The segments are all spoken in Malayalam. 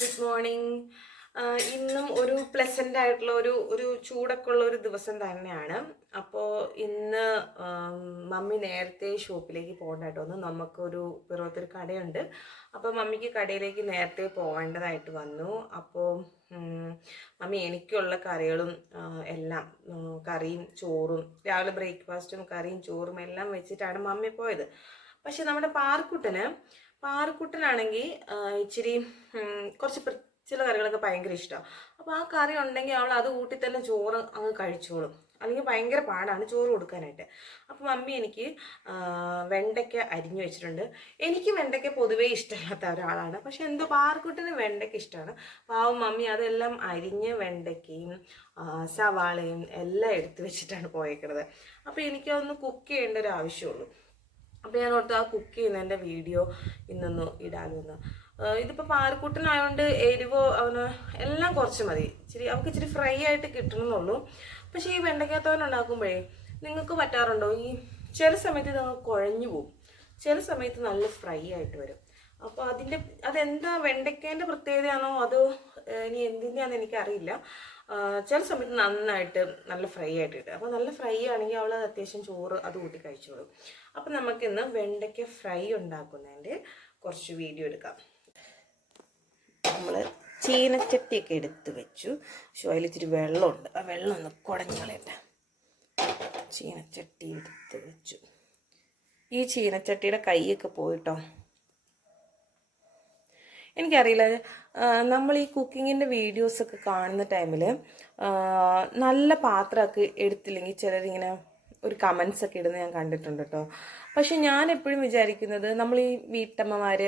Good morning. ഇന്നും ഒരു പ്ലസൻ്റ് ആയിട്ടുള്ള ഒരു ചൂടൊക്കെ ഉള്ള ഒരു ദിവസം തന്നെയാണ്. അപ്പോൾ ഇന്ന് മമ്മി നേരത്തെ ഷോപ്പിലേക്ക് പോകേണ്ടതായിട്ട് വന്നു. നമുക്കൊരു പിറവത്തൊരു കടയുണ്ട്. അപ്പോൾ മമ്മിക്ക് കടയിലേക്ക് നേരത്തെ പോകേണ്ടതായിട്ട് വന്നു. അപ്പോൾ മമ്മി എനിക്കുള്ള കറികളും എല്ലാം കറിയും ചോറും രാവിലെ ബ്രേക്ക്ഫാസ്റ്റും കറിയും ചോറും എല്ലാം വെച്ചിട്ടാണ് മമ്മി പോയത്. പക്ഷെ നമ്മുടെ പാറക്കുട്ടനാണെങ്കിൽ ഇച്ചിരി കുറച്ച് ചില കറികളൊക്കെ ഭയങ്കര ഇഷ്ടമാണ്. അപ്പോൾ ആ കറി ഉണ്ടെങ്കിൽ അവൾ അത് കൂട്ടി തന്നെ ചോറ് അങ്ങ് കഴിച്ചോളും. അല്ലെങ്കിൽ ഭയങ്കര പാടാണ് ചോറ് കൊടുക്കാനായിട്ട്. അപ്പോൾ മമ്മി എനിക്ക് വെണ്ടയ്ക്ക അരിഞ്ഞു വെച്ചിട്ടുണ്ട്. എനിക്ക് വെണ്ടയ്ക്ക പൊതുവേ ഇഷ്ടമില്ലാത്ത ഒരാളാണ്. പക്ഷെ എന്തോ പാറക്കുട്ടന് വെണ്ടയ്ക്ക ഇഷ്ടമാണ്. പാവം മമ്മി അതെല്ലാം അരിഞ്ഞ് വെണ്ടയ്ക്കയും സവാളയും എല്ലാം എടുത്ത് വെച്ചിട്ടാണ് പോയേക്കുന്നത്. അപ്പോൾ എനിക്കതൊന്ന് കുക്ക് ചെയ്യേണ്ട ഒരു ആവശ്യമുള്ളൂ. അപ്പോൾ ഞാൻ ഓർത്ത് ആ കുക്ക് ചെയ്യുന്നതിൻ്റെ വീഡിയോ ഇന്നൊന്ന് ഇടാമെന്ന്. ഇതിപ്പോൾ പാറക്കുട്ടനായതുകൊണ്ട് എരിവോ അവന് എല്ലാം കുറച്ച് മതി. അവർക്ക് ഇച്ചിരി ഫ്രൈ ആയിട്ട് കിട്ടണമെന്നുള്ളൂ. പക്ഷേ ഈ വെണ്ടയ്ക്കത്തോരൻ ഉണ്ടാക്കുമ്പോഴേ നിങ്ങൾക്ക് പറ്റാറുണ്ടോ? ചില സമയത്ത് ഇത് കുഴഞ്ഞു പോകും, ചില സമയത്ത് നല്ല ഫ്രൈ ആയിട്ട് വരും. അപ്പോൾ അതെന്താ വെണ്ടയ്ക്കേൻ്റെ പ്രത്യേകതയാണോ അതോ ഇനി എന്തിൻ്റെയാണെന്ന് എനിക്കറിയില്ല. ചില സമയത്ത് നന്നായിട്ട് നല്ല ഫ്രൈ ആയിട്ട് കിട്ടും. അപ്പോൾ നല്ല ഫ്രൈ ആണെങ്കിൽ അവൾ അത്യാവശ്യം ചോറ് അത് കൂട്ടി കഴിച്ചോളും. അപ്പം നമുക്കിന്ന് വെണ്ടയ്ക്ക ഫ്രൈ ഉണ്ടാക്കുന്നതിൻ്റെ കുറച്ച് വീഡിയോ എടുക്കാം. നമ്മൾ ചീനച്ചട്ടിയൊക്കെ എടുത്ത് വെച്ചു. പക്ഷേ അതിൽ ഇച്ചിരി വെള്ളമുണ്ട്. ആ വെള്ളം ഒന്ന് കുടഞ്ഞു കളയട്ടെ. ചീനച്ചട്ടി എടുത്ത് വെച്ചു. ഈ ചീനച്ചട്ടിയുടെ കൈയൊക്കെ പോയിട്ടോ. എനിക്കറിയില്ല, നമ്മൾ ഈ കുക്കിങ്ങിൻ്റെ വീഡിയോസൊക്കെ കാണുന്ന ടൈമിൽ നല്ല പാത്രമൊക്കെ എടുത്തില്ലെങ്കിൽ ചിലരിങ്ങനെ ഒരു കമൻസ് ഒക്കെ ഇടുന്നത് ഞാൻ കണ്ടിട്ടുണ്ട് കേട്ടോ. പക്ഷെ ഞാൻ എപ്പോഴും വിചാരിക്കുന്നത് നമ്മൾ ഈ വീട്ടമ്മമാർ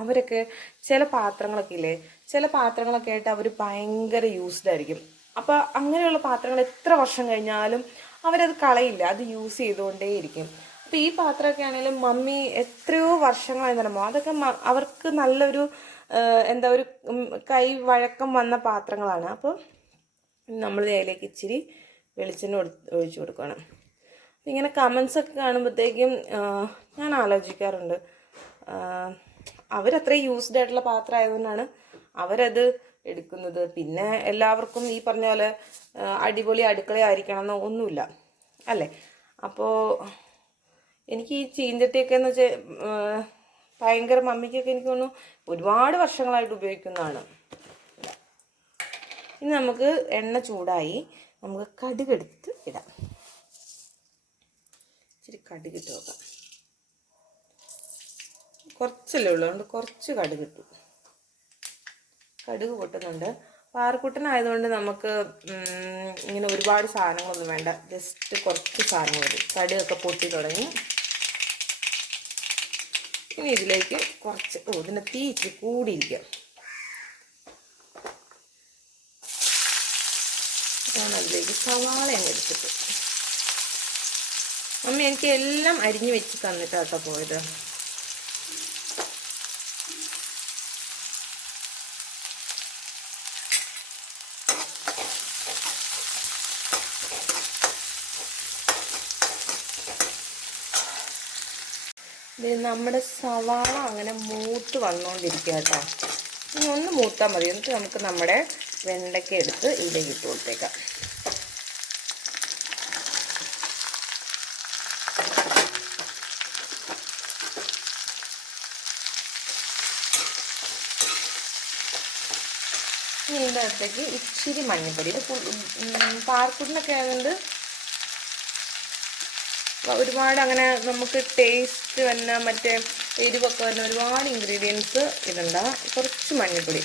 അവരൊക്കെ ചില പാത്രങ്ങളൊക്കെ ആയിട്ട് അവർ ഭയങ്കര യൂസ്ഡ് ആയിരിക്കും. അപ്പോൾ അങ്ങനെയുള്ള പാത്രങ്ങൾ എത്ര വർഷം കഴിഞ്ഞാലും അവരത് കളയില്ല, അത് യൂസ് ചെയ്തുകൊണ്ടേയിരിക്കും. അപ്പോൾ ഈ പാത്രമൊക്കെ ആണെങ്കിലും മമ്മി എത്രയോ വർഷങ്ങളായി തരുമ്പോൾ അതൊക്കെ അവർക്ക് നല്ലൊരു ഒരു കൈ വഴക്കം വന്ന പാത്രങ്ങളാണ്. അപ്പോൾ നമ്മൾ അതിലേക്ക് ഇച്ചിരി വെളിച്ചെണ്ണ ഒഴിച്ചു കൊടുക്കണം. ഇങ്ങനെ കമൻസൊക്കെ കാണുമ്പോഴത്തേക്കും ഞാൻ ആലോചിക്കാറുണ്ട്, അവരത്രയും യൂസ്ഡ് ആയിട്ടുള്ള പാത്രം ആയതുകൊണ്ടാണ് അവരത് എടുക്കുന്നത്. പിന്നെ എല്ലാവർക്കും ഈ പറഞ്ഞ പോലെ അടിപൊളി അടുക്കളയായിരിക്കണം എന്നോ ഒന്നുമില്ല അല്ലേ. അപ്പോൾ എനിക്ക് ഈ ചീഞ്ചട്ടിയൊക്കെ എന്ന് വെച്ചാൽ ഭയങ്കര മമ്മിക്കൊക്കെ എനിക്ക് തോന്നുന്നു ഒരുപാട് വർഷങ്ങളായിട്ട് ഉപയോഗിക്കുന്നതാണ്. ഇനി നമുക്ക് എണ്ണ ചൂടായി, നമുക്ക് കടുകെടുത്ത് ഇടാം. ഇച്ചിരി കടുകിട്ട് നോക്കാം. കുറച്ചല്ലേ ഉള്ളൂ, അതുകൊണ്ട് കുറച്ച് കടുകിട്ടു. കടുക് പൊട്ടുന്നുണ്ട്. പാറക്കുട്ടനായതുകൊണ്ട് നമുക്ക് ഇങ്ങനെ ഒരുപാട് സാധനങ്ങളൊന്നും വേണ്ട, ജസ്റ്റ് കുറച്ച് സാധനങ്ങൾ മതി. കടുകൊക്കെ പൊട്ടി തുടങ്ങി. ഇനി ഇതിലേക്ക് കുറച്ച് ഇതിൻ്റെ തീ ഇച്ചിരി കൂടിയിരിക്കുക. ഞാൻ അതിലേക്ക് സവാള അങ്ങ് എടുത്തിട്ട്, മമ്മി എനിക്ക് എല്ലാം അരിഞ്ഞു വെച്ച് തന്നിട്ടാട്ടോ പോയത്. നമ്മുടെ സവാള അങ്ങനെ മൂത്ത് വന്നുകൊണ്ടിരിക്കുക കേട്ടോ. ഇനി ഒന്ന് മൂത്താൽ മതി. എന്നിട്ട് നമുക്ക് നമ്മുടെ വെണ്ടയ്ക്ക എടുത്ത് ഇതിലേക്ക് ഇട്ട് കൊടുത്തേക്കാം. ഇനി ഇതിൻ്റെ അകത്തേക്ക് ഇച്ചിരി മഞ്ഞൾപ്പൊടി. പാർക്കുട്ടിനൊക്കെ ആയതുകൊണ്ട് ഒരുപാട് അങ്ങനെ നമുക്ക് ടേസ്റ്റ് വന്ന മറ്റേ എരിവൊക്കെ വരുന്ന ഒരുപാട് ഇൻഗ്രീഡിയൻസ് ഇടണ്ട. കുറച്ച് മഞ്ഞൾപ്പൊടി.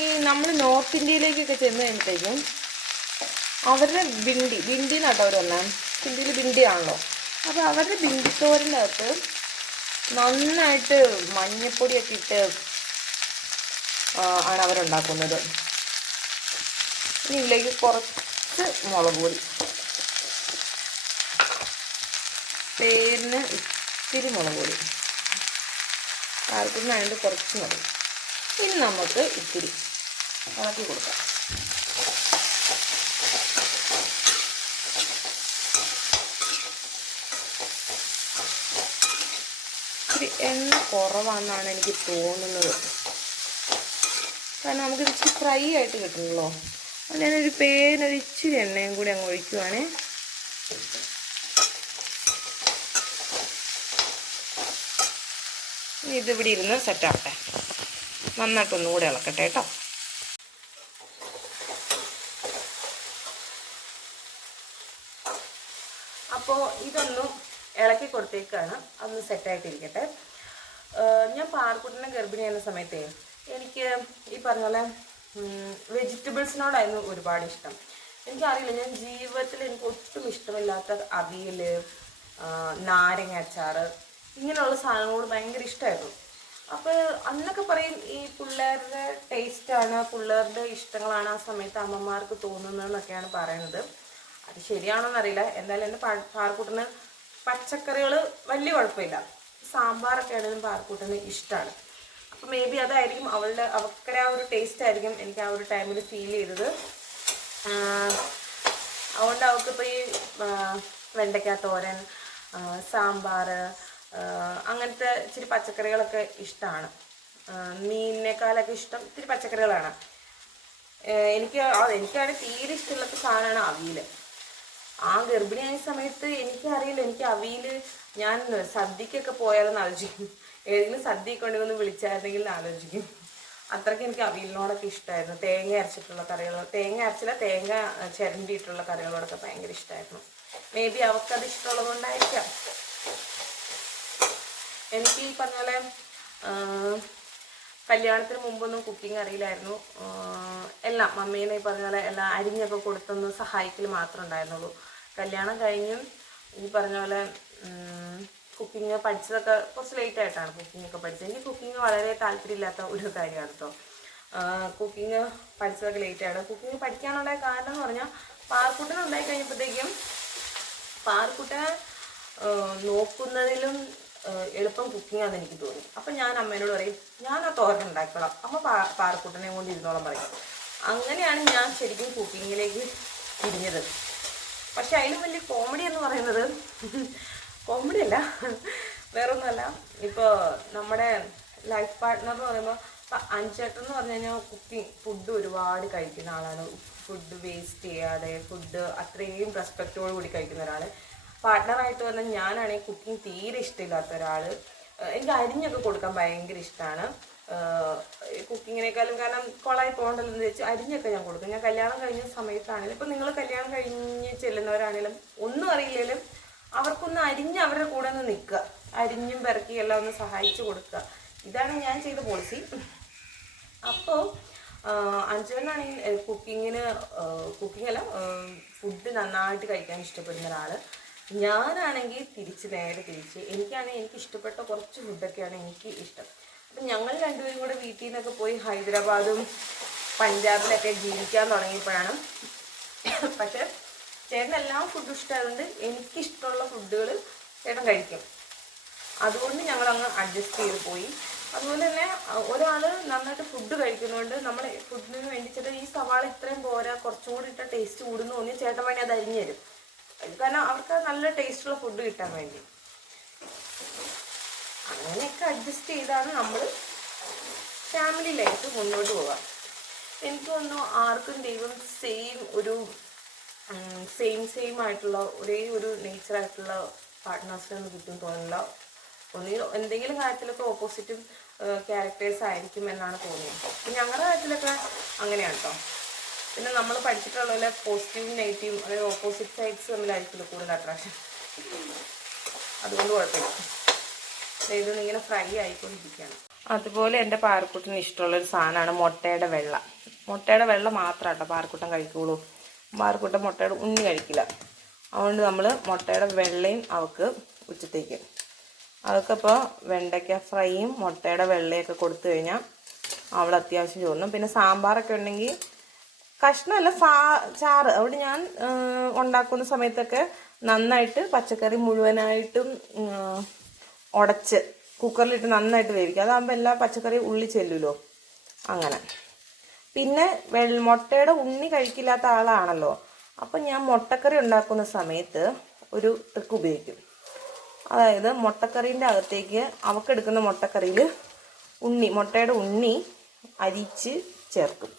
ഈ നമ്മൾ നോർത്ത് ഇന്ത്യയിലേക്കൊക്കെ ചെന്ന് കഴിയുമ്പോഴത്തേക്കും അവരുടെ ബിണ്ടിനാട്ടോ അവർ വന്നാൽ, ഹിന്ദിയിൽ ബിണ്ടിയാണല്ലോ. അപ്പോൾ അവരുടെ ബിണ്ടിത്തോരൻ്റെ അകത്ത് നന്നായിട്ട് മഞ്ഞൾപ്പൊടിയൊക്കെ ഇട്ട് ആണ് അവരുണ്ടാക്കുന്നത്. ഇനി ഇതിലേക്ക് കുറച്ച് മുളക് പൊടി, പേരിന് ഇത്തിരി മുളക് പൊടി, ആർക്കുന്നായതുകൊണ്ട് കുറച്ച് മതി. ഇനി നമുക്ക് ഇത്തിരി ഇളക്കി കൊടുക്കാം. ഇത്തിരി എണ്ണ കുറവാണെന്നാണ് എനിക്ക് തോന്നുന്നത്. കാരണം നമുക്കിത് ഇച്ചിരി ഫ്രൈ ആയിട്ട് കിട്ടുമല്ലോ. അത് ഞാനൊരു പേനൊരു ഇച്ചിരി എണ്ണയും കൂടി അങ്ങ് ഒഴിക്കുവാണേ. ഇതിവിടെ ഇരുന്ന് സെറ്റാവട്ടെ. നന്നായിട്ടൊന്നുകൂടെ ഇളക്കട്ടെ കേട്ടോ. അപ്പോൾ ഇതൊന്നും ഇളക്കി കൊടുത്തേക്കാണ്, അതൊന്ന് സെറ്റായിട്ടിരിക്കട്ടെ. ഞാൻ പാർക്കുട്ടിനെ ഗർഭിണിയായിരുന്ന സമയത്തേ എനിക്ക് ഈ പറഞ്ഞ പോലെ വെജിറ്റബിൾസിനോടായിരുന്നു ഒരുപാട് ഇഷ്ടം. എനിക്കറിയില്ല, ഞാൻ ജീവിതത്തിൽ എനിക്ക് ഒട്ടും ഇഷ്ടമില്ലാത്ത അവിയൽ, നാരങ്ങ അച്ചാർ, ഇങ്ങനെയുള്ള സാധനങ്ങളോട് ഭയങ്കര ഇഷ്ടമായിരുന്നു. അപ്പോൾ അന്നൊക്കെ പറയും ഈ പിള്ളേരുടെ ടേസ്റ്റാണ്, പിള്ളേരുടെ ഇഷ്ടങ്ങളാണ് ആ സമയത്ത് അമ്മമാർക്ക് തോന്നുന്നതെന്നൊക്കെയാണ് പറയുന്നത്. അത് ശരിയാണോന്നറിയില്ല. എന്തായാലും എൻ്റെ പാർക്കുട്ടിന് പച്ചക്കറികൾ വലിയ കുഴപ്പമില്ല, സാമ്പാറൊക്കെ ആണെങ്കിലും പാർക്കുട്ടിന് ഇഷ്ടമാണ്. അപ്പോൾ മേ ബി അതായിരിക്കും അവരുടെ ആ ഒരു ടേസ്റ്റ് ആയിരിക്കും എനിക്ക് ആ ഒരു ടൈമിൽ ഫീൽ ചെയ്തത്. അതുകൊണ്ട് അവർക്കിപ്പോൾ ഈ വെണ്ടയ്ക്ക തോരൻ, സാമ്പാർ, അങ്ങനത്തെ ഇച്ചിരി പച്ചക്കറികളൊക്കെ ഇഷ്ടമാണ്. മീനിനേക്കാളൊക്കെ ഇഷ്ടം ഇത്തിരി പച്ചക്കറികളാണ്. എനിക്കാണ് തീരെ ഇഷ്ടമില്ലാത്ത സാധനമാണ് അവിയൽ. ആ ഗർഭിണിയായ സമയത്ത് എനിക്കറിയില്ല, എനിക്ക് അവിയൽ ഞാൻ സദ്യക്കൊക്കെ പോയാലെന്ന് ആലോചിക്കും, ഏതെങ്കിലും സദ്യയൊക്കെ ഉണ്ടെങ്കിൽ ഒന്ന് വിളിച്ചായിരുന്നെങ്കിൽ ആലോചിക്കും. അത്രയ്ക്ക് എനിക്ക് അവിയലിനോടൊക്കെ ഇഷ്ടമായിരുന്നു. തേങ്ങ അരച്ചിട്ടുള്ള കറികൾ, തേങ്ങ അരച്ചില്ല തേങ്ങ ചിരണ്ടിയിട്ടുള്ള കറികളോടൊക്കെ ഭയങ്കര ഇഷ്ടമായിരുന്നു. മേ ബി അവർക്കത് ഇഷ്ടമുള്ളത് കൊണ്ടായിരിക്കാം. എനിക്ക് ഈ പറഞ്ഞ പോലെ കല്യാണത്തിന് മുമ്പൊന്നും കുക്കിംഗ് അറിയില്ലായിരുന്നു. എല്ലാം മമ്മീനെ ഈ പറഞ്ഞ പോലെ എല്ലാം അരിഞ്ഞൊക്കെ കൊടുത്തൊന്ന് സഹായിക്കൽ മാത്രമേ ഉണ്ടായിരുന്നുള്ളൂ. കല്യാണം കഴിഞ്ഞും ഈ പറഞ്ഞ പോലെ കുക്കിംഗ് പഠിച്ചതൊക്കെ കുറച്ച് ലേറ്റായിട്ടാണ് കുക്കിങ്ങൊക്കെ പഠിച്ചത്. എനിക്ക് കുക്കിംഗ് വളരെ താല്പര്യമില്ലാത്ത ഒരു കാര്യമാണ് കേട്ടോ. കുക്കിംഗ് പഠിച്ചതൊക്കെ ലേറ്റാണ്. കുക്കിംഗ് പഠിക്കാനുണ്ടായ കാരണം എന്ന് പറഞ്ഞാൽ പാർക്കുട്ടനെ ഉണ്ടായി കഴിഞ്ഞപ്പോഴത്തേക്കും പാർക്കുട്ടനെ നോക്കുന്നതിലും എളുപ്പം കുക്കിംഗ് ആണെന്ന് എനിക്ക് തോന്നി. അപ്പം ഞാൻ അമ്മേനോട് പറയും, ഞാൻ ആ തോരൻ ഉണ്ടാക്കണം, അമ്മ പാർക്കുട്ടനെ കൊണ്ട് ഇരുന്നോളം പറയും. അങ്ങനെയാണ് ഞാൻ ശരിക്കും കുക്കിങ്ങിലേക്ക് തിരിഞ്ഞത്. പക്ഷെ അതിലും വലിയ കോമഡി എന്ന് പറയുന്നത്, കോമഡി അല്ല വേറൊന്നുമല്ല, ഇപ്പോൾ നമ്മുടെ ലൈഫ് പാർട്ട്ണർ എന്ന് പറയുമ്പോൾ ഇപ്പം അഞ്ചേട്ടൻ എന്ന് പറഞ്ഞു കഴിഞ്ഞാൽ ഫുഡ് ഒരുപാട് കഴിക്കുന്ന ആളാണ്. ഫുഡ് വേസ്റ്റ് ചെയ്യാതെ ഫുഡ് അത്രയും റെസ്പെക്റ്റോട് കൂടി കഴിക്കുന്ന ഒരാൾ. പാർട്ട്ണറായിട്ട് വന്നാൽ ഞാനാണെങ്കിൽ കുക്കിംഗ് തീരെ ഇഷ്ടമില്ലാത്ത ഒരാൾ. എനിക്ക് അരിഞ്ഞൊക്കെ കൊടുക്കാൻ ഭയങ്കര ഇഷ്ടമാണ് കുക്കിങ്ങിനേക്കാളും. കാരണം കൊളായി പോകണ്ടല്ലോ എന്ന് വെച്ച് അരിഞ്ഞൊക്കെ ഞാൻ കൊടുക്കും. ഞാൻ കല്യാണം കഴിഞ്ഞ സമയത്താണെങ്കിലും, ഇപ്പം നിങ്ങൾ കല്യാണം കഴിഞ്ഞ് ചെല്ലുന്നവരാണെങ്കിലും ഒന്നും അറിയില്ലെങ്കിലും അവർക്കൊന്ന് അരിഞ്ഞ് അവരുടെ കൂടെ ഒന്ന് നിൽക്കുക, അരിഞ്ഞും പെറുക്കി എല്ലാം ഒന്ന് സഹായിച്ചു കൊടുക്കുക. ഇതാണ് ഞാൻ ചെയ്ത പോളിസി. അപ്പോൾ അഞ്ചുവനാണെങ്കിൽ കുക്കിങ്ങല്ല ഫുഡ് നന്നായിട്ട് കഴിക്കാൻ ഇഷ്ടപ്പെടുന്ന ഒരാൾ. ഞാനാണെങ്കിൽ നേരെ തിരിച്ച് എനിക്കാണെങ്കിൽ എനിക്ക് ഇഷ്ടപ്പെട്ട കുറച്ച് ഫുഡൊക്കെയാണ് എനിക്ക് ഇഷ്ടം. അപ്പം ഞങ്ങൾ രണ്ടുപേരും കൂടെ വീട്ടിൽ നിന്നൊക്കെ പോയി ഹൈദരാബാദും പഞ്ചാബിലൊക്കെ ജീവിക്കാൻ തുടങ്ങിയപ്പോഴാണ്. പക്ഷെ ചേട്ടനെല്ലാം ഫുഡും ഇഷ്ടമായതുകൊണ്ട് എനിക്കിഷ്ടമുള്ള ഫുഡുകൾ ചേട്ടൻ കഴിക്കും. അതുകൊണ്ട് ഞങ്ങളങ്ങ് അഡ്ജസ്റ്റ് ചെയ്ത് പോയി. അതുപോലെ തന്നെ ഒരാൾ നന്നായിട്ട് ഫുഡ് കഴിക്കുന്നതുകൊണ്ട് നമ്മൾ ഫുഡിന് വേണ്ടിച്ചിട്ട് ഈ സവാള ഇത്രയും പോരാ, കുറച്ചും കൂടി ഇട്ട ടേസ്റ്റ് കൂടുന്നു തോന്നി ചേട്ടൻ വേണ്ടി അത് അരിഞ്ഞു തരും. കാരണം അവർക്ക് നല്ല ടേസ്റ്റുള്ള ഫുഡ് കിട്ടാൻ വേണ്ടി. അങ്ങനെയൊക്കെ അഡ്ജസ്റ്റ് ചെയ്താണ് നമ്മൾ ഫാമിലി ലൈഫ് മുന്നോട്ട് പോവുക. എനിക്ക് തോന്നുന്നു ആർക്കും ദൈവം സെയിം ആയിട്ടുള്ള ഒരേ ഒരു നേച്ചറായിട്ടുള്ള പാർട്ട്നേഴ്സിനൊന്നും കിട്ടും തോന്നില്ല. ഒന്നുകിൽ എന്തെങ്കിലും കാര്യത്തിലൊക്കെ ഓപ്പോസിറ്റും ക്യാരക്ടേഴ്സ് ആയിരിക്കും എന്നാണ് തോന്നിയത്. ഞങ്ങളുടെ കാര്യത്തിലൊക്കെ അങ്ങനെയാണ് കേട്ടോ. പിന്നെ നമ്മൾ പഠിച്ചിട്ടുള്ള പോലെ പോസിറ്റീവും നെഗറ്റീവും അതായത് ഓപ്പോസിറ്റ് സൈഡ്സ് തമ്മിലായിരിക്കില്ല കൂടുതൽ അട്രാക്ഷൻ. അതുകൊണ്ട് കുഴപ്പമില്ല. ഇതൊന്നും ഇങ്ങനെ ഫ്രൈ ആയിക്കൊണ്ടിരിക്കുകയാണ്. അതുപോലെ എൻ്റെ പാറക്കുട്ടന് ഇഷ്ടമുള്ളൊരു സാധനമാണ് മുട്ടയുടെ വെള്ള. മുട്ടയുടെ വെള്ള മാത്രം കേട്ടോ പാറക്കുട്ടൻ കഴിക്കുള്ളൂ. പാറക്കുട്ടൻ മുട്ടയുടെ ഉണ്ണി കഴിക്കില്ല. അതുകൊണ്ട് നമ്മൾ മുട്ടയുടെ വെള്ളയും അവൾക്ക് ഉച്ചത്തേക്ക് അതൊക്കെ ഇപ്പോൾ വെണ്ടയ്ക്ക ഫ്രൈയും മുട്ടയുടെ വെള്ളയൊക്കെ കൊടുത്തു കഴിഞ്ഞാൽ അവൾ അത്യാവശ്യം ചോറുന്നു. പിന്നെ സാമ്പാറൊക്കെ ഉണ്ടെങ്കിൽ കഷ്ണമല്ല ചാറ്. അവിടെ ഞാൻ ഉണ്ടാക്കുന്ന സമയത്തൊക്കെ നന്നായിട്ട് പച്ചക്കറി മുഴുവനായിട്ടും ഉടച്ച് കുക്കറിലിട്ട് നന്നായിട്ട് വേവിക്കുക. അതാകുമ്പോൾ എല്ലാ പച്ചക്കറിയും ഉള്ളി ചെല്ലുമല്ലോ. അങ്ങനെ പിന്നെ മുട്ടയുടെ ഉണ്ണി കഴിക്കില്ലാത്ത ആളാണല്ലോ. അപ്പം ഞാൻ മുട്ടക്കറി ഉണ്ടാക്കുന്ന സമയത്ത് ഒരു ട്രിക്ക് ഉപയോഗിക്കും. അതായത് മുട്ടക്കറീൻ്റെ അകത്തേക്ക് അവക്കെടുക്കുന്ന മുട്ടക്കറിയിൽ മുട്ടയുടെ ഉണ്ണി അരിച്ച് ചേർക്കും.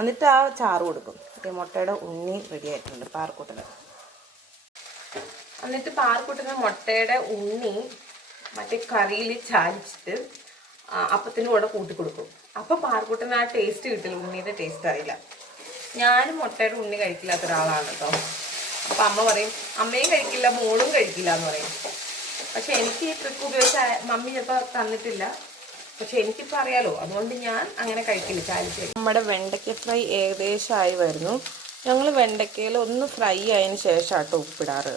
എന്നിട്ട് ആ ചാറ് കൊടുക്കും. മുട്ടയുടെ ഉണ്ണി റെഡി ആയിട്ടുണ്ട് പാറക്കുട്ടന്. എന്നിട്ട് പാറക്കുട്ടന് മുട്ടയുടെ ഉണ്ണി മറ്റേ കറിയിൽ ചാലിച്ചിട്ട് അപ്പത്തിൻ്റെ കൂടെ കൂട്ടി കൊടുക്കും. അപ്പം പാറക്കുട്ടന് ആ ടേസ്റ്റ് കിട്ടില്ല, ഉണ്ണിയുടെ ടേസ്റ്റ് അറിയില്ല. ഞാനും മുട്ടയുടെ ഉണ്ണി കഴിക്കില്ലാത്ത ഒരാളാണ് കേട്ടോ. അപ്പം അമ്മ പറയും അമ്മയും കഴിക്കില്ല മോളും കഴിക്കില്ല എന്ന് പറയും. പക്ഷെ എനിക്ക് ഈ ട്രിക്ക് ഉപയോഗിച്ച മമ്മി ചിലപ്പോൾ തന്നിട്ടില്ല. പക്ഷെ എനിക്കിപ്പോൾ അറിയാലോ, അതുകൊണ്ട് ഞാൻ അങ്ങനെ കഴിക്കില്ല, ചാലിച്ച്. നമ്മുടെ വെണ്ടയ്ക്ക ഫ്രൈ ഏകദേശം ആയി വരുന്നു. ഞങ്ങൾ വെണ്ടയ്ക്കയിൽ ഒന്ന് ഫ്രൈ ആയതിന് ശേഷം ആട്ടോ ഉപ്പിടാറ്.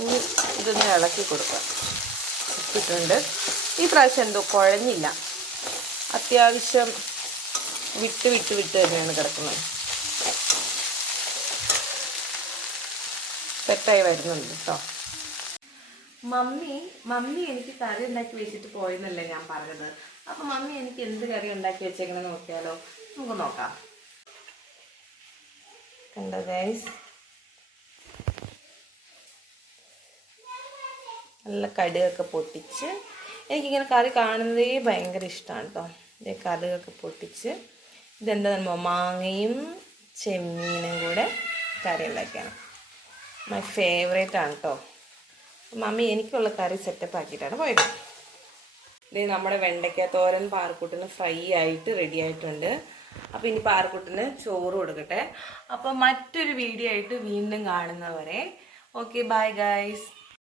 ഇനി ഇതൊന്ന് ഇളക്കി കൊടുക്കാം. ഉപ്പിട്ടുണ്ട്. ഈ പ്രാവശ്യം എന്തോ കുഴഞ്ഞില്ല, അത്യാവശ്യം വിട്ട് തന്നെയാണ് കിടക്കുന്നത്. സെറ്റായി വരുന്നുണ്ട് കേട്ടോ. മമ്മി എനിക്ക് കറി ഉണ്ടാക്കി വെച്ചിട്ട് പോയെന്നല്ലേ ഞാൻ പറഞ്ഞത്. അപ്പം മമ്മി എനിക്ക് എന്ത് കറി ഉണ്ടാക്കി വെച്ചേക്കണെന്ന് നോക്കിയാലോ? നമുക്ക് നോക്കാം. കണ്ടോ ഗൈസ്, നല്ല കടുകൊക്കെ പൊട്ടിച്ച്, എനിക്കിങ്ങനെ കറി കാണുന്നതേ ഭയങ്കര ഇഷ്ടമാണ് കേട്ടോ. ഇതേ കടുകൊക്കെ പൊട്ടിച്ച്, ഇതെന്താ മാങ്ങയും ചെമ്മീനും കൂടെ കറി ഉണ്ടാക്കിയാണ്. മൈ ഫേവറേറ്റ് ആണ് കേട്ടോ. മമ്മി എനിക്കുള്ള കറി സെറ്റപ്പ് ആക്കിയിട്ടാണ് പോയത്. ഇത് നമ്മുടെ വെണ്ടയ്ക്ക തോരൻ പാറക്കുട്ടിന് ഫ്രൈ ആയിട്ട് റെഡി ആയിട്ടുണ്ട്. അപ്പോൾ ഇനി പാറക്കുട്ടിന് ചോറ് കൊടുക്കട്ടെ. അപ്പോൾ മറ്റൊരു വീഡിയോ ആയിട്ട് വീണ്ടും കാണുന്നവരെ ഓക്കെ, ബൈ ഗൈസ്.